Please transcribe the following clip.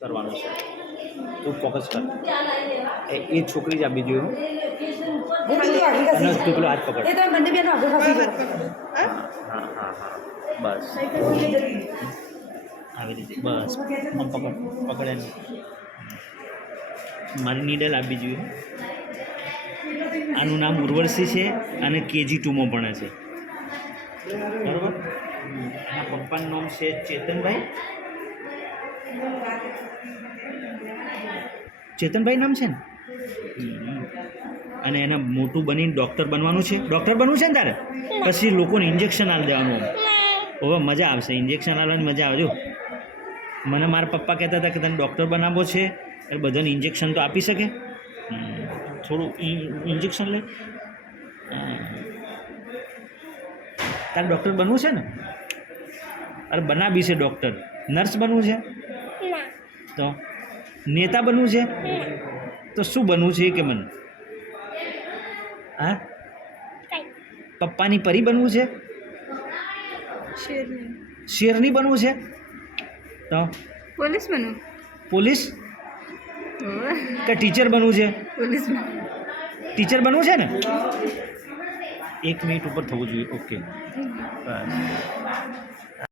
કરવાનું છે. તું ફોકસ કર. એ છોકરી જ આપવી જોઈએ. અને તું પેલો હાથ પકડ. હા હા હા હા બસ આવી રીતે બસ પકડ પકડે મારી નીડલ આપવી જોઈએ. આનું નામ ઉર્વશી છે અને KG2માં ભણે છે. બરાબર. એના પપ્પાનું નામ છે ચેતનભાઈ. ચેતનભાઈ નામ છે ને. અને એને મોટું બનીને ડૉક્ટર બનવાનું છે. ડૉક્ટર બનવું છે ને તારે? પછી લોકોને ઇન્જેક્શન આપી દેવાનું. હવે મજા આવશે. ઇન્જેક્શન આપવાની મજા આવજો. મને મારા પપ્પા કહેતા હતા કે તને ડૉક્ટર બનાવવો છે એટલે બધાને ઇન્જેક્શન તો આપી શકે. થોડું ઇન્જેક્શન લે. તારે ડૉક્ટર બનવું છે ને? અરે બનાવી છે ડૉક્ટર. નર્સ બનવું છે તો નેતા બનવું છે તો શું બનવું છે એ કે મને. હા પપ્પાની પરી બનવું છે? શેરની બનવું છે તો પોલીસ બનવું. પોલીસ કે ટીચર બનવું છે? પોલીસ ટીચર બનવું છે ને? 1 મિનિટ ઉપર થવું જોઈએ. ઓકે બસ.